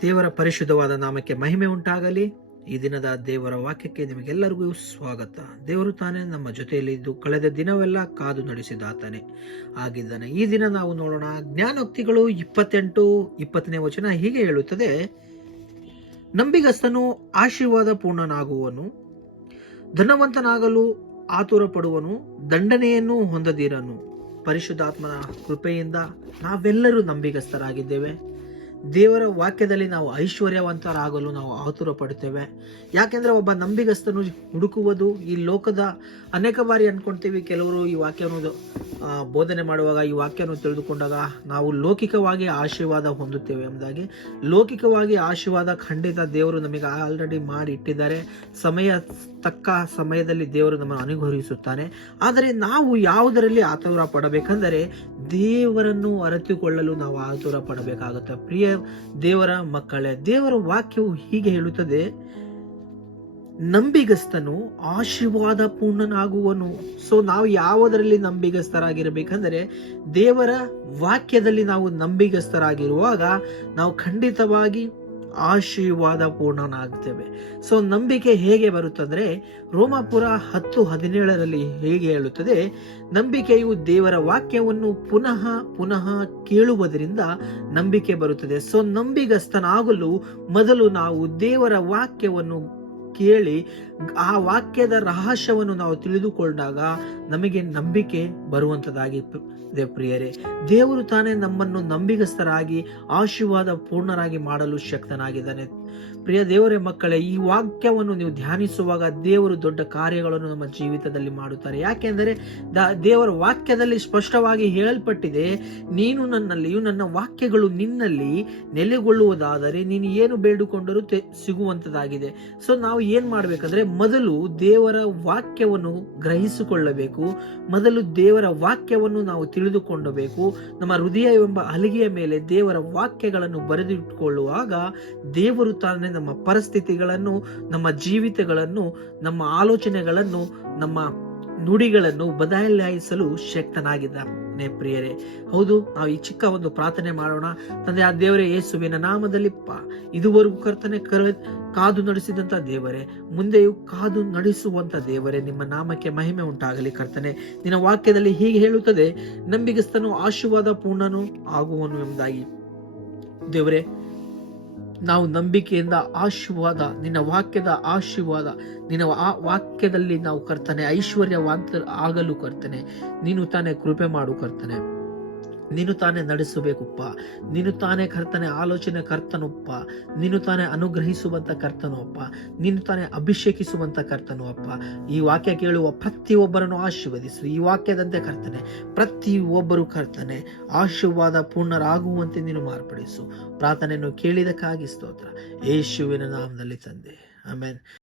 ದೇವರ ಪರಿಶುದ್ಧವಾದ ನಾಮಕ್ಕೆ ಮಹಿಮೆ ಉಂಟಾಗಲಿ. ಈ ದಿನದ ದೇವರ ವಾಕ್ಯಕ್ಕೆ ನಿಮಗೆಲ್ಲರಿಗೂ ಸ್ವಾಗತ. ದೇವರು ತಾನೇ ನಮ್ಮ ಜೊತೆಯಲ್ಲಿ ಇದ್ದು ಕಳೆದ ದಿನವೆಲ್ಲ ಕಾದು ನಡೆಸಿದಾತನೇ ಆಗಿದ್ದಾನೆ. ಈ ದಿನ ನಾವು ನೋಡೋಣ ಜ್ಞಾನೋಕ್ತಿಗಳು 28-20ನೇ ವಚನ ಹೀಗೆ ಹೇಳುತ್ತದೆ: ನಂಬಿಗಸ್ತನು ಆಶೀರ್ವಾದ ಪೂರ್ಣನಾಗುವನು, ಧನವಂತನಾಗಲು ಆತುರ ಪಡುವನು, ದಂಡನೆಯನ್ನು ಹೊಂದದಿರನು. ಪರಿಶುದ್ಧಾತ್ಮನ ಕೃಪೆಯಿಂದ ನಾವೆಲ್ಲರೂ ನಂಬಿಗಸ್ತರಾಗಿದ್ದೇವೆ. ದೇವರ ವಾಕ್ಯದಲ್ಲಿ ನಾವು ಐಶ್ವರ್ಯವಂತರಾಗಲು ನಾವು ಆತುರ ಪಡ್ತೇವೆ. ಯಾಕೆಂದ್ರೆ ಒಬ್ಬ ನಂಬಿಗಸ್ತನು ಹುಡುಕುವುದು ಈ ಲೋಕದ ಅನೇಕ ಬಾರಿ ಅನ್ಕೊಳ್ತೀವಿ. ಕೆಲವರು ಈ ವಾಕ್ಯವನ್ನು ಬೋಧನೆ ಮಾಡುವಾಗ ಈ ವಾಕ್ಯವನ್ನು ತಿಳಿದುಕೊಂಡಾಗ ನಾವು ಲೌಕಿಕವಾಗಿ ಆಶೀರ್ವಾದ ಹೊಂದುತ್ತೇವೆ ಎಂಬುದಾಗಿ. ಲೌಕಿಕವಾಗಿ ಆಶೀರ್ವಾದ ಖಂಡಿತ ದೇವರು ನಮಗೆ ಆಲ್ರೆಡಿ ಮಾಡಿ ಇಟ್ಟಿದ್ದಾರೆ. ತಕ್ಕ ಸಮಯದಲ್ಲಿ ದೇವರು ನಮ್ಮನ್ನು ಅನುಗ್ರಹಿಸುತ್ತಾನೆ. ಆದರೆ ನಾವು ಯಾವುದರಲ್ಲಿ ಆತುರ ಪಡಬೇಕಂದರೆ ದೇವರನ್ನು ಅರಿತುಕೊಳ್ಳಲು ನಾವು ಆತುರ ಪಡಬೇಕಾಗುತ್ತೆ. ಪ್ರಿಯ ದೇವರ ಮಕ್ಕಳೇ, ದೇವರ ವಾಕ್ಯವು ಹೀಗೆ ಹೇಳುತ್ತದೆ: ನಂಬಿಗಸ್ತನು ಆಶೀರ್ವಾದ ಪೂರ್ಣನಾಗುವನು. ಸೊ ನಾವು ಯಾವುದರಲ್ಲಿ ನಂಬಿಗಸ್ತರಾಗಿರಬೇಕಂದರೆ ದೇವರ ವಾಕ್ಯದಲ್ಲಿ ನಾವು ನಂಬಿಗಸ್ತರಾಗಿರುವಾಗ ನಾವು ಖಂಡಿತವಾಗಿ ಆಶೀರ್ವಾದ ಪೂರ್ಣನಾಗ್ತೇವೆ. ಸೊ ನಂಬಿಕೆ ಹೇಗೆ ಬರುತ್ತಂದ್ರೆ ರೋಮಾಪುರ 10:17 ಹೇಗೆ ಹೇಳುತ್ತದೆ: ನಂಬಿಕೆಯು ದೇವರ ವಾಕ್ಯವನ್ನು ಪುನಃ ಪುನಃ ಕೇಳುವುದರಿಂದ ನಂಬಿಕೆ ಬರುತ್ತದೆ. ಸೊ ನಂಬಿಗಸ್ತನಾಗಲು ಮೊದಲು ನಾವು ದೇವರ ವಾಕ್ಯವನ್ನು ಕೇಳಿ ಆ ವಾಕ್ಯದ ರಹಸ್ಯವನ್ನು ನಾವು ತಿಳಿದುಕೊಂಡಾಗ ನಮಗೆ ನಂಬಿಕೆ ಬರುವಂತದಾಗಿ ಪ್ರಿಯರೇ, ದೇವರು ತಾನೇ ನಮ್ಮನ್ನು ನಂಬಿಗಸ್ತರಾಗಿ ಆಶೀರ್ವಾದ ಪೂರ್ಣರಾಗಿ ಮಾಡಲು ಶಕ್ತನಾಗಿದ್ದಾನೆ. ಪ್ರಿಯ ದೇವರೇ ಮಕ್ಕಳೇ, ಈ ವಾಕ್ಯವನ್ನು ನೀವು ಧ್ಯಾನಿಸುವಾಗ ದೇವರು ದೊಡ್ಡ ಕಾರ್ಯಗಳನ್ನು ನಮ್ಮ ಜೀವಿತದಲ್ಲಿ ಮಾಡುತ್ತಾರೆ. ಯಾಕೆಂದರೆ ದೇವರ ವಾಕ್ಯದಲ್ಲಿ ಸ್ಪಷ್ಟವಾಗಿ ಹೇಳಲ್ಪಟ್ಟಿದೆ: ನೀನು ನನ್ನಲ್ಲಿಯೂ ನನ್ನ ವಾಕ್ಯಗಳು ನಿನ್ನಲ್ಲಿ ನೆಲೆಗೊಳ್ಳುವುದಾದರೆ ನೀನು ಏನು ಬೇಡಿಕೊಂಡರೂ ಸಿಗುವಂತದಾಗಿದೆ. ಸೊ ನಾವು ಏನ್ ಮಾಡ್ಬೇಕಂದ್ರೆ ಮೊದಲು ದೇವರ ವಾಕ್ಯವನ್ನು ಗ್ರಹಿಸಿಕೊಳ್ಳಬೇಕು. ಮೊದಲು ದೇವರ ವಾಕ್ಯವನ್ನು ನಾವು ತಿಳಿದುಕೊಳ್ಳಬೇಕು. ನಮ್ಮ ಹೃದಯ ಎಂಬ ಹಲಿಗೆಯ ಮೇಲೆ ದೇವರ ವಾಕ್ಯಗಳನ್ನು ಬರೆದಿಟ್ಟುಕೊಳ್ಳುವಾಗ ದೇವರು ತಾನೇ ನಮ್ಮ ಪರಿಸ್ಥಿತಿಗಳನ್ನು, ನಮ್ಮ ಜೀವಿತಗಳನ್ನು, ನಮ್ಮ ಆಲೋಚನೆಗಳನ್ನು, ನಮ್ಮ ನುಡಿಗಳನ್ನು ಬದಲಾಯಿಸಲು ಶಕ್ತನಾಗಿದ್ದಾನೆ. ಪ್ರಿಯರೇ, ಹೌದು, ನಾವು ಈ ಚಿಕ್ಕ ಒಂದು ಪ್ರಾರ್ಥನೆ ಮಾಡೋಣ. ತಂದೆ ಆ ದೇವರೇ, ಯೇಸುವಿನ ನಾಮದಲ್ಲಿ ಇದುವರೆಗೂ ಕರ್ತನೆ ಕಾದು ನಡೆಸಿದಂತ ದೇವರೇ, ಮುಂದೆಯೂ ಕಾದು ನಡೆಸುವಂತ ದೇವರೇ, ನಿಮ್ಮ ನಾಮಕ್ಕೆ ಮಹಿಮೆ ಉಂಟಾಗಲಿ. ಕರ್ತನೆ, ನಿನ್ನ ವಾಕ್ಯದಲ್ಲಿ ಹೀಗೆ ಹೇಳುತ್ತದೆ: ನಂಬಿಗಸ್ತನು ಆಶೀರ್ವಾದ ಪೂರ್ಣನು ಆಗುವನು ಎಂಬುದಾಗಿ. ದೇವರೇ, ನಾವು ನಂಬಿಕೆಯಿಂದ ಆಶೀರ್ವಾದ, ನಿನ್ನ ವಾಕ್ಯದ ಆಶೀರ್ವಾದ, ನಿನ್ನ ವಾಕ್ಯದಲ್ಲಿ ನಾವು ಕರ್ತನೆ ಐಶ್ವರ್ಯವಂತ ಆಗಲು ಕರ್ತನೆ ನೀನು ತಾನೇ ಕೃಪೆ ಮಾಡು. ಕರ್ತನೆ, ನೀನು ತಾನೇ ನಡೆಸಬೇಕಪ್ಪ. ನೀನು ತಾನೇ ಕರ್ತನೆ ಆಲೋಚನೆ ಕರ್ತನಪ್ಪ. ನೀನು ತಾನೇ ಅನುಗ್ರಹಿಸುವಂತ ಕರ್ತನಪ್ಪ. ನೀನು ತಾನೇ ಅಭಿಷೇಕಿಸುವಂತ ಕರ್ತನಪ್ಪ. ಈ ವಾಕ್ಯ ಕೇಳುವ ಪ್ರತಿಯೊಬ್ಬರನ್ನು ಆಶೀರ್ವದಿಸು. ಈ ವಾಕ್ಯದಂತೆ ಕರ್ತನೆ ಪ್ರತಿಯೊಬ್ಬರು ಕರ್ತನೆ ಆಶೀರ್ವಾದ ಪೂರ್ಣರಾಗುವಂತೆ ನೀನು ಮಾರ್ಪಡಿಸು. ಪ್ರಾರ್ಥನೆಯನ್ನು ಕೇಳಿದಕ್ಕಾಗಿ ಸ್ತೋತ್ರ. ಯೇಸುವಿನ ನಾಮದಲ್ಲಿ ತಂದೆ, ಆಮೆನ್.